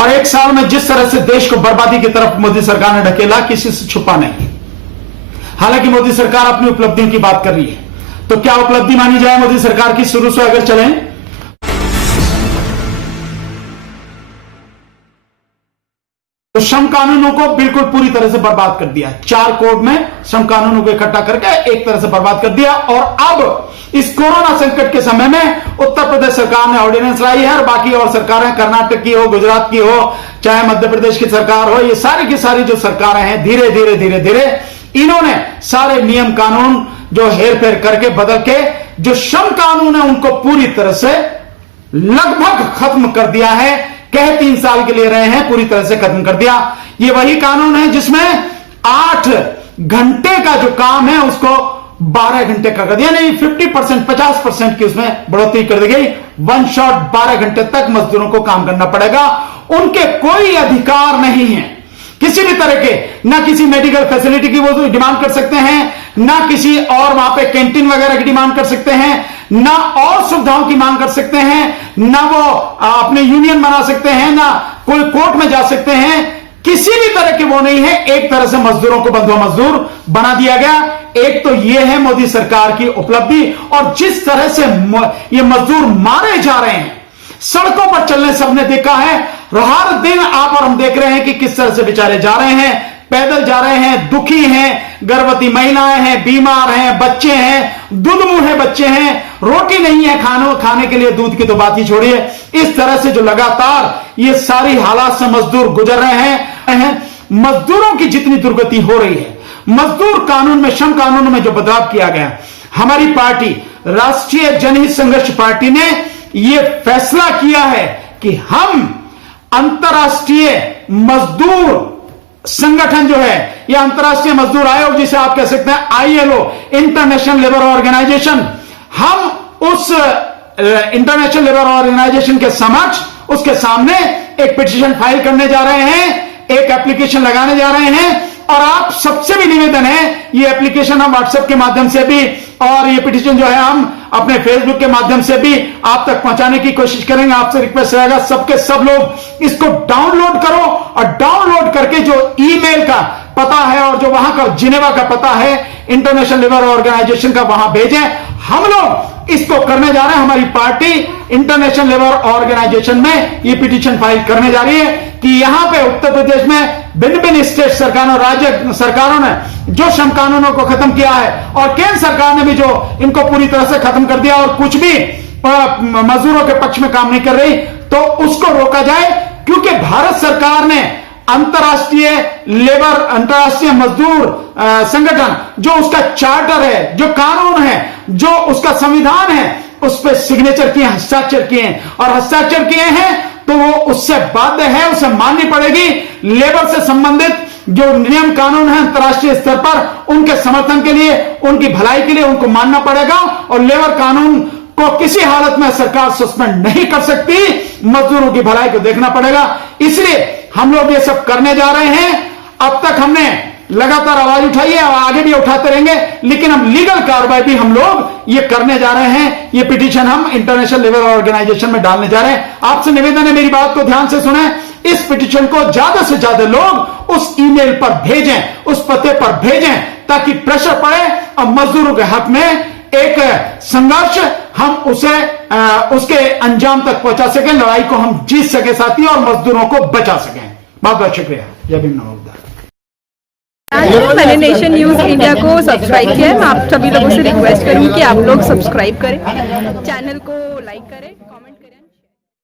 और 1 साल में जिस तरह से देश को बर्बादी की तरफ मोदी सरकार ने ढकेला, किसी से छुपा नहीं। हालांकि मोदी सरकार अपनी उपलब्धियों की बात कर रही है, तो क्या उपलब्धि मानी जाए मोदी सरकार की शुरू से अगर चलें? तो श्रम कानूनों को बिल्कुल पूरी तरह से बर्बाद कर दिया। 4 कोड में श्रम कानूनों को इकट्ठा करके एक तरह से बर्बाद कर दिया। और अब इस कोरोना संकट के समय में उत्तर प्रदेश सरकार ने ऑर्डिनेंस लाई है, और बाकी और सरकारें, कर्नाटक की हो, गुजरात की हो, चाहे मध्य प्रदेश की सरकार हो, ये सारी की सारी जो सरकारें हैं, धीरे धीरे इन्होंने सारे नियम कानून जो हेर फेर करके बदल के जो श्रम कानून है उनको पूरी तरह से लगभग खत्म कर दिया है। कह 3 साल के लिए रहे हैं, पूरी तरह से खत्म कर दिया। ये वही कानून है जिसमें 8 घंटे का जो काम है उसको 12 घंटे का कर दिया, नहीं 50%, 50% की उसमें बढ़ोतरी कर दी गई। 1 शॉट 12 घंटे तक मजदूरों को काम करना पड़ेगा। उनके कोई अधिकार नहीं है किसी भी तरह के, ना किसी मेडिकल फैसिलिटी की वो डिमांड कर सकते हैं, ना किसी और वहां पे कैंटीन वगैरह की डिमांड कर सकते हैं, ना और सुविधाओं की मांग कर सकते हैं, ना वो अपने यूनियन बना सकते हैं, ना कोई कोर्ट में जा सकते हैं। किसी भी तरह के वो नहीं है। एक तरह से मजदूरों को बंधुआ मजदूर बना दिया गया। एक तो ये है मोदी सरकार की उपलब्धि, और जिस तरह से ये मजदूर मारे जा रहे हैं, सड़कों पर चलने सबने देखा है। हर दिन आप और हम देख रहे हैं कि किस तरह से बेचारे जा रहे हैं, पैदल जा रहे हैं, दुखी हैं, गर्भवती महिलाएं हैं, बीमार हैं, बच्चे हैं, दुधमुहे बच्चे हैं, रोटी नहीं है खाने के लिए, दूध की तो बात ही छोड़िए। इस तरह से जो लगातार ये सारी हालात से मजदूर गुजर रहे हैं, मजदूरों की जितनी दुर्गति हो रही है, मजदूर कानून में, श्रम कानून में जो बदलाव किया गया, हमारी पार्टी राष्ट्रीय जनहित संघर्ष पार्टी ने यह फैसला किया है कि हम अंतर्राष्ट्रीय मजदूर संगठन जो है, यह अंतर्राष्ट्रीय मजदूर आयोग जिसे आप कह सकते हैं ILO, इंटरनेशनल लेबर ऑर्गेनाइजेशन, हम उस इंटरनेशनल लेबर ऑर्गेनाइजेशन के समक्ष, उसके सामने एक पिटीशन फाइल करने जा रहे हैं, एक एप्लीकेशन लगाने जा रहे हैं। और आप सबसे भी निवेदन है, ये एप्लीकेशन हम व्हाट्सएप के माध्यम से भी, और ये पिटीशन जो है हम अपने फेसबुक के माध्यम से भी आप तक पहुंचाने की कोशिश करेंगे। आपसे रिक्वेस्ट रहेगा सबके सब लोग इसको डाउनलोड करो, और डाउनलोड करके जो ईमेल का पता है और जो वहां का जिनेवा का पता है इंटरनेशनल लेबर ऑर्गेनाइजेशन का, वहां भेजें। हम लोग इसको करने जा रहे हैं। हमारी पार्टी इंटरनेशनल लेबर ऑर्गेनाइजेशन में ये पिटीशन फाइल करने जा रही है कि यहां पे उत्तर प्रदेश में भिन्न भिन्न स्टेट सरकारों, राज्य सरकारों ने जो श्रम कानूनों को खत्म किया है, और केंद्र सरकार ने भी जो इनको पूरी तरह से खत्म कर दिया, और कुछ भी मजदूरों के पक्ष में काम नहीं कर रही, तो उसको रोका जाए। क्योंकि भारत सरकार ने अंतर्राष्ट्रीय मजदूर संगठन, जो उसका चार्टर है, जो कानून है, जो उसका संविधान है, उस पर सिग्नेचर किए, हस्ताक्षर किए हैं, और हस्ताक्षर किए हैं तो वो उससे बाध्य है, उसे माननी पड़ेगी। लेबर से संबंधित जो नियम कानून है अंतर्राष्ट्रीय स्तर पर, उनके समर्थन के लिए, उनकी भलाई के लिए उनको मानना पड़ेगा। और लेबर कानून को किसी हालत में सरकार सस्पेंड नहीं कर सकती, मजदूरों की भलाई को देखना पड़ेगा। इसलिए हम लोग ये सब करने जा रहे हैं। अब तक हमने लगातार आवाज उठाई है और आगे भी उठाते रहेंगे, लेकिन हम लीगल कार्रवाई भी हम लोग ये करने जा रहे हैं। ये पिटीशन हम इंटरनेशनल लेबर ऑर्गेनाइजेशन में डालने जा रहे हैं। आपसे निवेदन है, मेरी बात को ध्यान से सुने। इस पिटीशन को ज्यादा से ज्यादा लोग उस ईमेल पर भेजें, उस पते पर भेजें, ताकि प्रेशर पड़े और मजदूरों के हक में एक संघर्ष हम उसके अंजाम तक पहुंचा सकें, लड़ाई को हम जीत सके साथी, और मजदूरों को बचा सकें। बहुत बहुत शुक्रिया। जय भीम, नमो बुद्धाय। मैंने नेशन न्यूज इंडिया को सब्सक्राइब किया है। मैं आप सभी लोगों से रिक्वेस्ट करूंगी कि आप लोग सब्सक्राइब करें, चैनल को लाइक करें, कमेंट